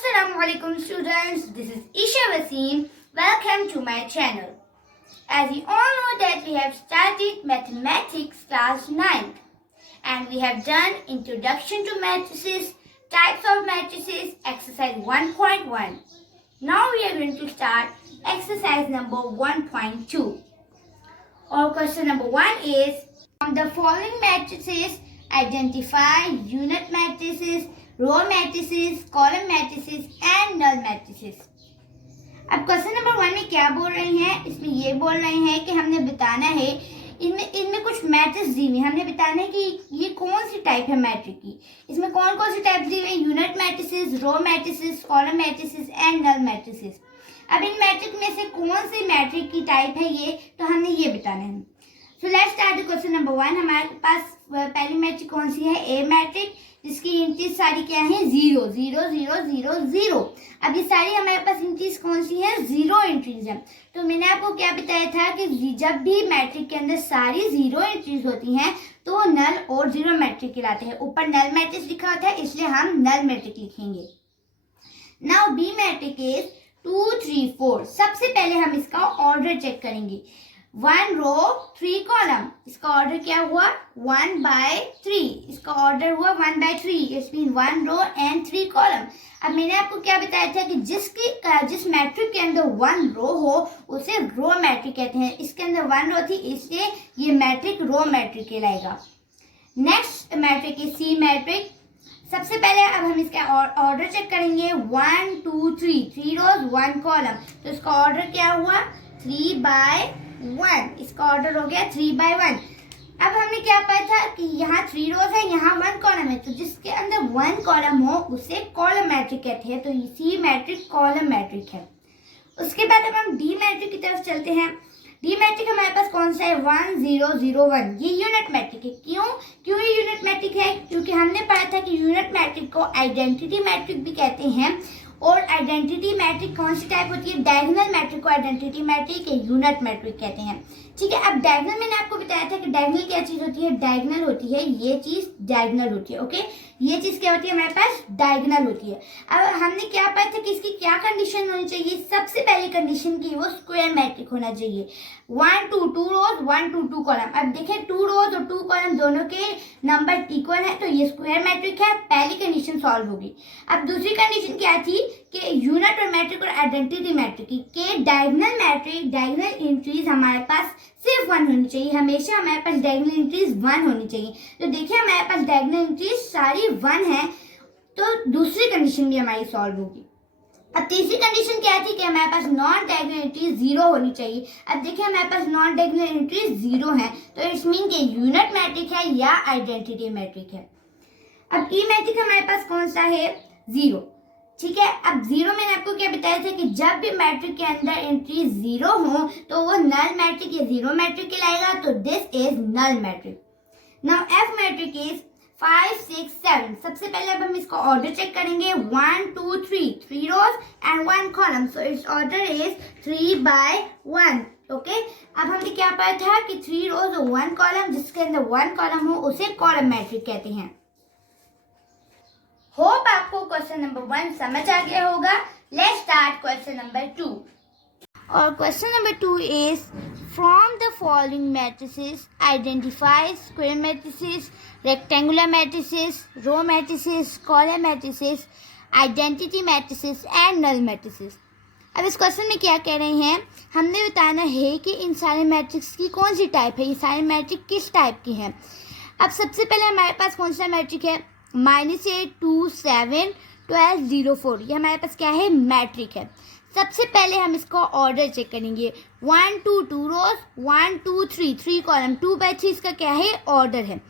Assalamualaikum students, this is Isha Wasim. Welcome to my channel. As you all know that we have started mathematics class 9th and we have done introduction to matrices, types of matrices, exercise 1.1. Now we are going to start exercise number 1.2. Our question number 1 is, from the following matrices, identify unit matrices, row matrices, column matrices and null matrices. अब question number 1 में क्या बोल रहे हैं, इसमें ये बोल रहे हैं कि हमने बताना है इनमें कुछ मैट्रिक्स दी हुई, हमने बताना है कि ये कौन सी टाइप है मैट्रिक की, इसमें कौन कौन सी टाइप दी हुई, unit matrices, row matrices, column matrices and null matrices. अब इन मैट्रिक में से कौन सी मैट्रिक की टाइप है ये, तो हमने ये बताना है। So let's start question number 1। हमारे पास पहली मैट्रिक कौन सी है, ए मैट्रिक, जिसकी इंटीज सारी क्या है, 0 0 0 0 0। अब ये सारी हमारे पास इंटीज कौन सी है, 0 इंटीज है। तो मैंने आपको क्या बताया था कि जब भी मैट्रिक के अंदर सारी 0 इंटीज होती हैं तो वो नल और 0 मैट्रिक कहलाते हैं। ऊपर नल मैट्रिक्स लिखा होता है इसलिए हम नल मैट्रिक लिखेंगे। Now B matrix is 2 3 4। सबसे पहले हम इसका ऑर्डर चेक करेंगे। 1 रो 3 कॉलम, इसका ऑर्डर क्या हुआ, 1/3। इसका ऑर्डर हुआ 1/3, it mean 1 row and 3 column. अब मैंने आपको क्या बताया था कि जिस मैट्रिक के अंदर 1 रो हो उसे रो मैट्रिक कहते हैं। इसके अंदर 1 रो थी इसलिए ये मैट्रिक रो मैट्रिक कहलाएगा। Next matrix is C matrix. सबसे पहले अब हम इसका ऑर्डर चेक करेंगे। 1 2 3 रोज 1 कॉलम, तो इसका ऑर्डर क्या हुआ, 3/1। इसका ऑर्डर हो गया 3/1। अब हमने क्या पाया था कि यहाँ 3 रोज है, यहाँ 1 कॉलम है, तो जिसके अंदर 1 कॉलम हो उसे कॉलम मैट्रिक कहते हैं। तो सी मैट्रिक कॉलम मैट्रिक है। उसके बाद अब हम डी मैट्रिक की तरफ चलते हैं। डी मैट्रिक हमारे पास कौन सा है, 1 0 0 1। ये यूनिट मैट्रिक है। क्यों ये यूनिट मैट्रिक है, क्योंकि हमने पढ़ा था कि यूनिट मैट्रिक को आइडेंटिटी मैट्रिक भी कहते हैं। और आइडेंटिटी मैट्रिक कौन सी टाइप होती है, डायगोनल मैट्रिक को आइडेंटिटी मैट्रिक या यूनिट मैट्रिक कहते हैं। ठीक है, अब डायगोनल मैंने आपको बताया था कि डायगोनल क्या चीज होती है, डायगोनल होती है, ये चीज डायगोनल होती है। ओके, ये चीज क्या होती है, हमारे पास डायगोनल होती है। अब हमने क्या पाया था कि इसकी क्या कंडीशन होनी चाहिए, सबसे पहली कंडीशन की वो स्क्वायर मैट्रिक होना चाहिए। 1 2 2 रोज 1 2 2 कॉलम। अब देखें 2 रोज और 2 कॉलम दोनों के नंबर इक्वल है तो ये स्क्वायर मैट्रिक है। पहली कंडीशन सॉल्व होगी। अब दूसरी कंडीशन क्या थी कि यूनिट और मैट्रिक और आइडेंटिटी मैट्रिक के डायगोनल मैट्रिक, डायगोनल एंट्रीज हमारे पास सिर्फ 1 होनी चाहिए। हमेशा हमारे पास डायगोनल एंट्रीज 1 होनी चाहिए। तो देखिए हमारे पास डायगोनल एंट्रीज सारी 1 है, तो दूसरी कंडीशन भी हमारी सॉल्व होगी। अब तीसरी कंडीशन क्या थी कि हमारे पास नॉन डायगोनल एंट्रीज 0 होनी चाहिए। अब देखिए हमारे पास नॉन डायगोनल एंट्रीज 0 है, तो इट्स मीन कि यूनिट मैट्रिक है या आइडेंटिटी मैट्रिक है। अब ई मैट्रिक हमारे पास कौन सा है, 0। ठीक है, अब 0 मैंने आपको क्या बताया था कि जब भी मैट्रिक के अंदर एंट्री 0 हो तो वो नल मैट्रिक या 0 मैट्रिक कहलाएगा। तो this is null matrix. Now F matrix is 5 6 7। सबसे पहले अब हम इसका ऑर्डर चेक करेंगे। 1 2 3 rows and 1 column, so it's order is 3/1। Okay, अब हमने क्या पाया था कि 3 रोज और 1 कॉलम, जिसके अंदर 1 कॉलम हो उसे कॉलम मैट्रिक कहते हैं। होप आपको क्वेश्चन नंबर 1 समझ आ गया होगा। Let's start question number 2। और question number 2 is, from the following matrices identify square matrices, rectangular matrices, row matrices, column matrices, identity matrices and null matrices. अब इस क्वेश्चन में क्या कह रहे हैं, हमने बताना है कि इन सारे मैट्रिक्स की कौन सी टाइप है, ये सारे मैट्रिक किस टाइप की हैं। अब सबसे पहले हमारे पास कौन सा मैट्रिक है, -8 2 7 12 0 4। ये हमारे पास क्या है, मैट्रिक है। सबसे पहले हम इसका ऑर्डर चेक करेंगे। 1 2 2 रोज 1 2 3 कॉलम, 2/3 इसका क्या है, ऑर्डर है।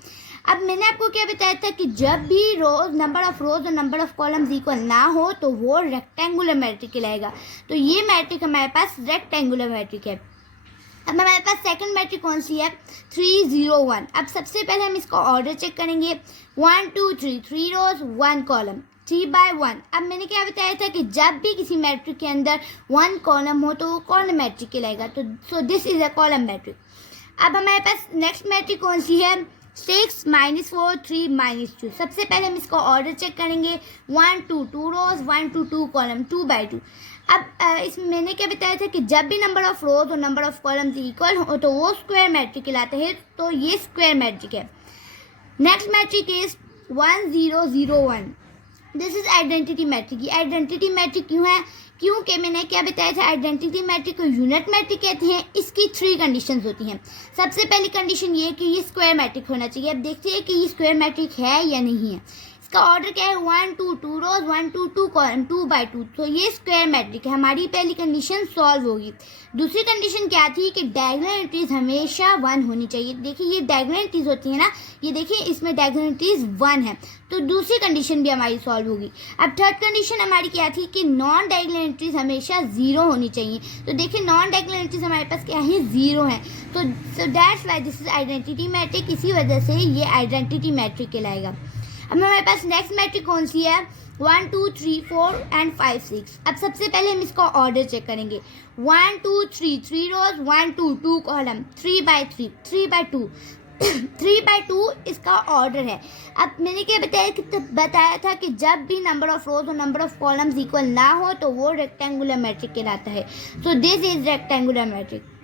अब मैंने आपको क्या बताया था कि जब भी रोज, नंबर ऑफ रोज और नंबर ऑफ कॉलम्स इक्वल ना हो तो वो रेक्टेंगुलर मैट्रिक कहलाएगा। तो ये मैट्रिक हमारे पास रेक्टेंगुलर मैट्रिक है। अब हमारे पास सेकंड मैट्रिक कौन सी है, 3 0 1। अब सबसे पहले हम इसका ऑर्डर चेक करेंगे। 1 2 3 रोज 1 कॉलम, 3/1। अब मैंने क्या बताया था कि जब भी किसी मैट्रिक के अंदर 1 कॉलम हो तो वो कॉलम मैट्रिक कहलाएगा। तो so this is a column matrix. अब हमारे पास नेक्स्ट मैट्रिक कौन सी है, 6 -4 3 -2। सबसे पहले हम इसका ऑर्डर चेक करेंगे। 1 2 2 रोज, 1 2 2 कॉलम, 2/2। अब इसमें मैंने क्या बताया था कि जब भी नंबर ऑफ रोज और नंबर ऑफ कॉलम्स इक्वल हो तो वो स्क्वायर मैट्रिक कहलाते हैं। तो ये स्क्वायर मैट्रिक है। Next matrix is 1 0 0 1। This is identity matrix. ये आइडेंटिटी मैट्रिक क्यों है? क्योंकि मैंने क्या बताया था, आइडेंटिटी मैट्रिक को यूनिट मैट्रिक कहते हैं। इसकी 3 कंडीशंस होती हैं। सबसे पहली कंडीशन ये कि ये स्क्वायर मैट्रिक होना चाहिए। अब देखते हैं कि ये स्क्वायर मैट्रिक है या नहीं है। इसका ऑर्डर क्या है? 1 2 2 रोज, 1 2 2 कॉलम, 2/2। तो ये स्क्वायर मैट्रिक है। हमारी पहली कंडीशन सॉल्व होगी। दूसरी कंडीशन क्या थी कि डायगोनल एंट्रीज हमेशा 1 होनी चाहिए। देखिए ये डायगोनल एंट्रीज होती है ना, ये देखिए इसमें डायगोनल एंट्रीज 1 है। तो दूसरी कंडीशन भी हमारी सॉल्व होगी। अब थर्ड कंडीशन हमारी क्या थी कि नॉन डायगोनल एंट्रीज हमेशा 0 होनी चाहिए। तो देखिए नॉन डायगोनल एंट्रीज हमारे पास क्या है? 0 है। तो that's why this is identity matrix. इसी वजह से ये आइडेंटिटी मैट्रिक कहलाएगा। अब हमारे पास नेक्स्ट मैट्रिक कौन सी है? 1 2 3 4 एंड 5 6। अब सबसे पहले हम इसका ऑर्डर चेक करेंगे। 1 2 3 3 रोज, 1 2 2 कॉलम, 3/3 3/2 3/2 इसका ऑर्डर है। अब मैंने क्या बताया था कि जब भी नंबर ऑफ रोज और नंबर ऑफ कॉलम्स इक्वल ना हो तो वो रेक्टेंगुलर मैट्रिक कहलाता है। So this is rectangular matrix.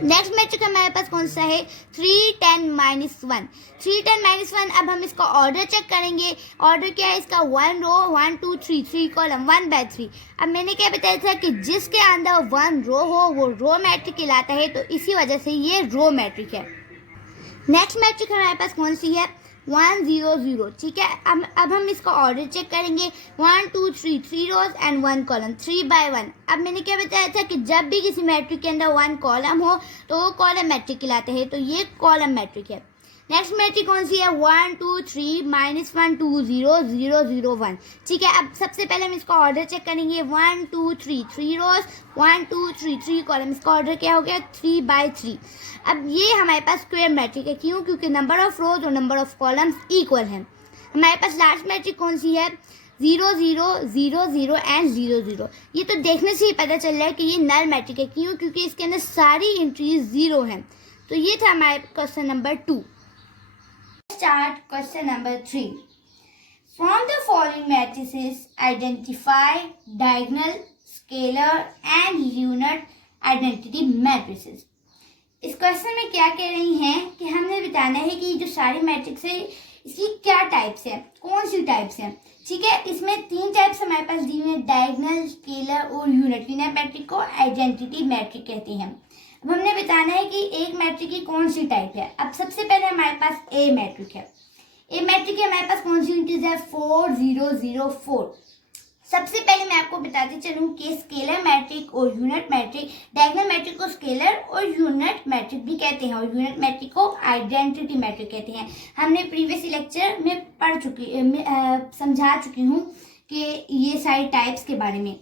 Next matrix हमारे पास कौन सा है? 3 10 -1। 3 10 -1। अब हम इसका ऑर्डर चेक करेंगे। ऑर्डर क्या है इसका? 1 रो, 1 2 3 3 कॉलम, 1/3। अब मैंने क्या बताया था कि जिसके अंदर 1 रो हो वो रो मैट्रिक कहलाता है। तो इसी वजह से ये रो मैट्रिक है। नेक्स्ट मैट्रिक हमारे पास कौन सी है? 1 0 0। ठीक है। अब हम इसका ऑर्डर चेक करेंगे। 1 2 3 3 रोज एंड 1 कॉलम, 3/1। अब मैंने क्या बताया था कि जब भी किसी मैट्रिक के अंदर 1 कॉलम हो तो वो कॉलम मैट्रिक कहलाते हैं। तो ये कॉलम मैट्रिक है। नेक्स्ट मैट्रिक कौन सी है? 1 2 3 -1 2 0 0 0 1। ठीक है। अब सबसे पहले हम इसका ऑर्डर चेक करेंगे। 1 2 3 3 रोज, 1 2 3 3 कॉलम। इसका ऑर्डर क्या हो गया? 3/3। अब ये हमारे पास स्क्वायर मैट्रिक है। क्यों? क्योंकि नंबर ऑफ रोज और नंबर ऑफ कॉलम्स इक्वल हैं। हमारे पास लास्ट मैट्रिक कौन सी है? 0 0 0 0 एंड 0 0। ये तो देखने से ही पता चल रहा है कि ये नल मैट्रिक है। क्यों? क्योंकि इसके अंदर सारी एंट्रीज 0 हैं। तो ये था हमारे question number 2। Start question number 3. From the following matrices, identify diagonal, scalar and unit identity matrices. इस क्वेश्चन में क्या कह रही हैं कि हमने बताना है कि जो सारी मैट्रिक्स है इसकी क्या टाइप्स है, कौन सी टाइप्स है। ठीक है। इसमें 3 टाइप्स हमारे पास दी हुई है, डायगोनल, स्केलर और यूनिट। यूनिट मैट्रिक को आइडेंटिटी मैट्रिक कहते हैं। अब हमने बताना है कि एक मैट्रिक की कौन सी टाइप है। अब सबसे पहले हमारे पास ए मैट्रिक है। ए मैट्रिक की हमारे पास कौन सी यूनिट्स है? 4 0 0 4। सबसे पहले मैं आपको बताती चलूँ कि स्केलर मैट्रिक और यूनिट मैट्रिक, डायगोनल मैट्रिक को स्केलर और यूनिट मैट्रिक भी कहते हैं और यूनिट मैट्रिक को आइडेंटिटी मैट्रिक कहते हैं। हमने प्रीवियस लेक्चर में समझा चुकी हूँ कि ये सारी टाइप्स के बारे में।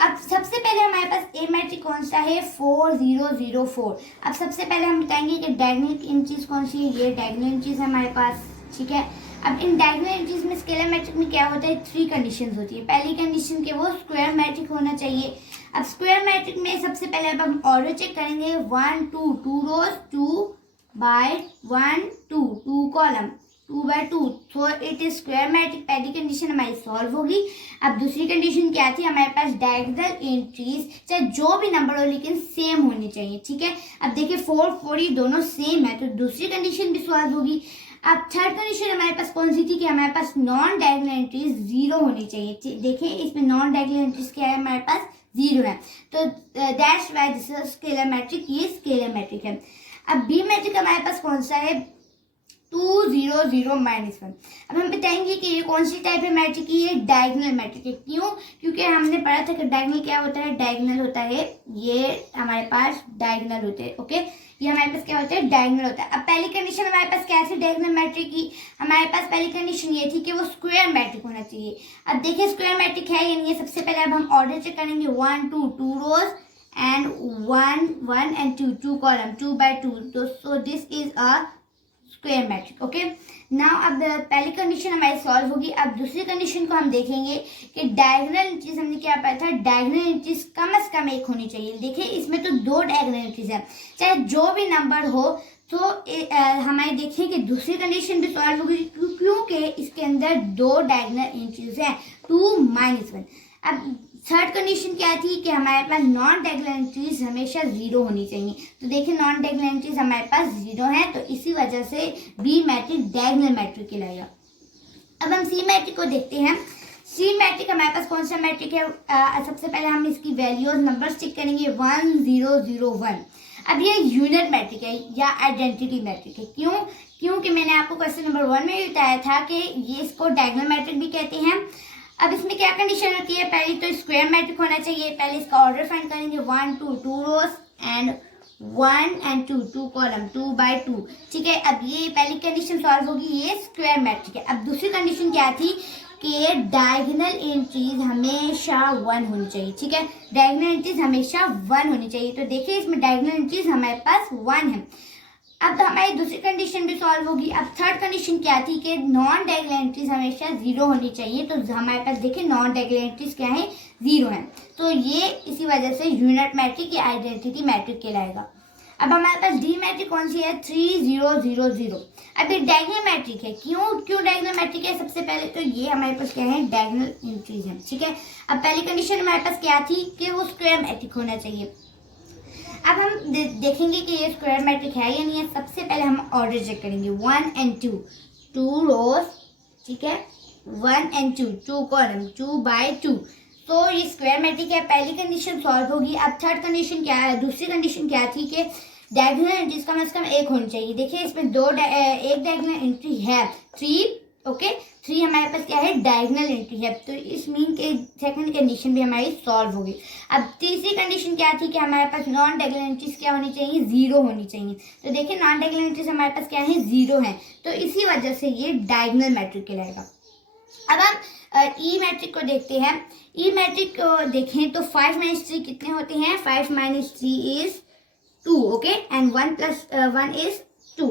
अब सबसे पहले हमारे पास ए मैट्रिक कौन सा है? 4 0 0 4। अब सबसे पहले हम बताएंगे कि डायगोनल एंट्रीज कौन सी है। ये डायगोनल एंट्रीज है हमारे पास। ठीक है। अब इन डायगोनल एंट्रीज में स्केलर मैट्रिक में क्या होता है? 3 कंडीशंस होती है। पहली कंडीशन के वो स्क्वायर मैट्रिक होना चाहिए। अब स्क्वायर मैट्रिक में सबसे पहले अब हम ऑर्डर चेक करेंगे। 1 2 2 rows, 2/1 2 2 column, 2/2। So it is square matrix. पहली कंडीशन हमारी सॉल्व होगी। अब दूसरी कंडीशन क्या थी? हमारे पास डायगोनल एंट्रीज चाहे जो भी नंबर हो लेकिन सेम होनी चाहिए। ठीक है। अब देखिए 4 4 ये दोनों सेम है तो दूसरी कंडीशन भी सॉल्व होगी। अब थर्ड कंडीशन हमारे पास कौन सी थी कि हमारे पास नॉन डायगोनल एंट्रीज 0 होनी चाहिए। देखिए इसमें नॉन डायगोनल एंट्रीज क्या है? हमारे पास 0 है। तो that's why this is scalar matrix. ये स्केलर मैट्रिक है। अब बी मैट्रिक हमारे पास कौन सा है? 2 0 0 -1। अब हम बताएंगे कि ये कौन सी टाइप है मैट्रिक की? ये डायगोनल मैट्रिक है। क्यों? क्योंकि हमने पढ़ा था कि डायगोनल क्या होता है? डायगोनल होता है ये हमारे पास डायगोनल होते हैं। ओके। ये हमारे पास क्या होता है? डायगोनल होता है। अब पहली कंडीशन हमारे पास क्या थी डायगोनल मैट्रिक की? हमारे पास पहली कंडीशन ये थी कि वो स्क्वायर मैट्रिक होना चाहिए। अब देखिए स्क्वायर मैट्रिक है या नहीं है। सबसे पहले अब हम ऑर्डर चेक करेंगे। 1 2 2 rows and 1 1 and 2 2 column, 2/2। So this is a square matrix. Okay. Now अब पहली कंडीशन हमारी सॉल्व होगी। अब दूसरी कंडीशन को हम देखेंगे कि डायगोनल एंट्रीज हमने क्या पाया था? डायगोनल एंट्रीज कम से कम 1 होनी चाहिए। देखिए इसमें तो 2 डायगोनल एंट्रीज है। चाहे जो भी नंबर हो तो हमारे देखिए कि दूसरी कंडीशन भी सॉल्व होगी क्योंकि इसके अंदर दो डायगोनल एंट्रीज हैं 2 - 1। अब थर्ड कंडीशन क्या थी कि हमारे पास नॉन डायगोनल एंट्रीज हमेशा 0 होनी चाहिए। तो देखिए नॉन डायगोनल एंट्रीज हमारे पास 0 है, तो इसी वजह से बी मैट्रिक डायगोनल मैट्रिक कहलाएगा। अब हम सी मैट्रिक को देखते हैं। सी मैट्रिक हमारे पास कौन सा मैट्रिक है? सबसे पहले हम इसकी वैल्यूज नंबर्स चेक करेंगे 1 0 0 1। अब ये यूनिट मैट्रिक है या आइडेंटिटी मैट्रिक है। क्योंकि मैंने आपको क्वेश्चन नंबर 1 में बताया था कि ये इसको डायगोनल मैट्रिक भी कहते हैं। अब इसमें क्या कंडीशन होती है? पहली तो स्क्वायर मैट्रिक होना चाहिए। पहले इसका ऑर्डर फाइंड करेंगे 1 2 2 rows and 1 and 2 2 column 2 by 2। ठीक है, अब ये पहली कंडीशन सॉल्व होगी, ये स्क्वायर मैट्रिक है। अब दूसरी कंडीशन क्या थी कि डायगोनल एंट्रीज हमेशा 1 होनी चाहिए। ठीक है, डायगोनल एंट्रीज हमेशा 1 होनी चाहिए। तो देखिए इसमें डायगोनल एंट्रीज हमारे पास 1 है। अब हमारी दूसरी कंडीशन भी सॉल्व होगी। अब थर्ड कंडीशन क्या थी कि नॉन डायगोनल एंट्रीज हमेशा 0 होनी चाहिए। तो हमारे पास देखिए नॉन डायगोनल एंट्रीज क्या है? 0 है। तो ये इसी वजह से यूनिट मैट्रिक या आइडेंटिटी मैट्रिक कहलाएगा। अब हमारे पास डी मैट्रिक कौन सी है? 3 0 0 0। अब ये डायगोनल मैट्रिक है। क्यों डायगोनल मैट्रिक है? सबसे पहले तो ये हमारे पास क्या है? डायगोनल एंट्रीज है। ठीक है, अब पहली कंडीशन हमारे पास क्या थी कि वो स्क्वायर मैट्रिक होना चाहिए। अब हम देखेंगे कि ये स्क्वायर मैट्रिक है या नहीं है। सबसे पहले हम ऑर्डर चेक करेंगे 1 and 2 2 रोज। ठीक है, 1 and 2 2 कॉलम 2 by 2। तो ये स्क्वायर मैट्रिक है, पहली कंडीशन सॉल्व होगी। अब थर्ड कंडीशन क्या है? दूसरी कंडीशन क्या थी कि डायगोनल एंट्रीज कम से कम 1 होनी चाहिए। देखिए इसमें एक डायगोनल एंट्री है 3। ओके, 3 हमारे पास क्या है? डायगोनल एंट्री है। तो इस मीन के सेकंड कंडीशन भी हमारी सॉल्व होगी। अब तीसरी कंडीशन क्या थी कि हमारे पास नॉन डायगोनल एंट्रीज क्या होनी चाहिए? 0 होनी चाहिए। तो देखिए नॉन डायगोनल एंट्रीज हमारे पास क्या है? 0 है। तो इसी वजह से ये डायगोनल मैट्रिक कहलाएगा। अब हम ई मैट्रिक को देखते हैं। ई मैट्रिक को देखें तो 5 - 3 कितने होते हैं? 5 - 3 is 2। Okay, and 1 + 1 is 2।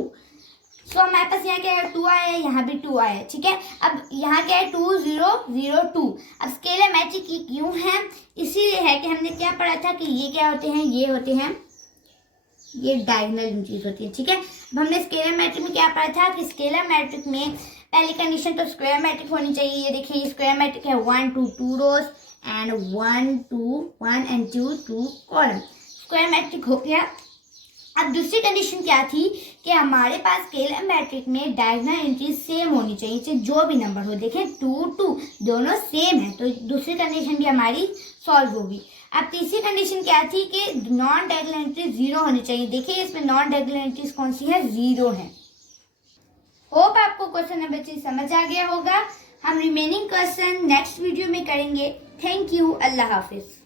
सो हमारे पास यहाँ क्या है? 2 आया है, यहाँ भी 2 आया है। ठीक है, अब यहाँ क्या है? 2 0 0 2। अब स्केलर मैट्रिक की क्यों है? इसीलिए है कि हमने क्या पढ़ा था कि ये क्या होते हैं? ये होते हैं, ये डायगोनल एंट्रीज होती है। ठीक है, अब हमने स्केलर मैट्रिक में क्या पढ़ा था कि स्केलर मैट्रिक में पहली कंडीशन तो स्क्वायर मैट्रिक होनी चाहिए। ये देखिए स्क्वायर मैट्रिक है 1 2 2 rows and 1 2 1 and 2 2 column. Square matrix हो गया। अब दूसरी कंडीशन क्या थी कि हमारे पास स्केलर मैट्रिक में डायगोनल एंट्रीज सेम होनी चाहिए, चाहे जो भी नंबर हो। देखें 2 2 दोनों सेम है, तो दूसरी कंडीशन भी हमारी सॉल्व होगी। अब तीसरी कंडीशन क्या थी कि नॉन डायगोनल एंट्रीज 0 होनी चाहिए। देखिए इसमें नॉन डायगोनल एंट्रीज कौन सी है? 0 है। होप आपको क्वेश्चन नंबर 3 समझ आ गया होगा। हम रिमेनिंग क्वेश्चन नेक्स्ट वीडियो में करेंगे। Thank you, Allah Hafiz.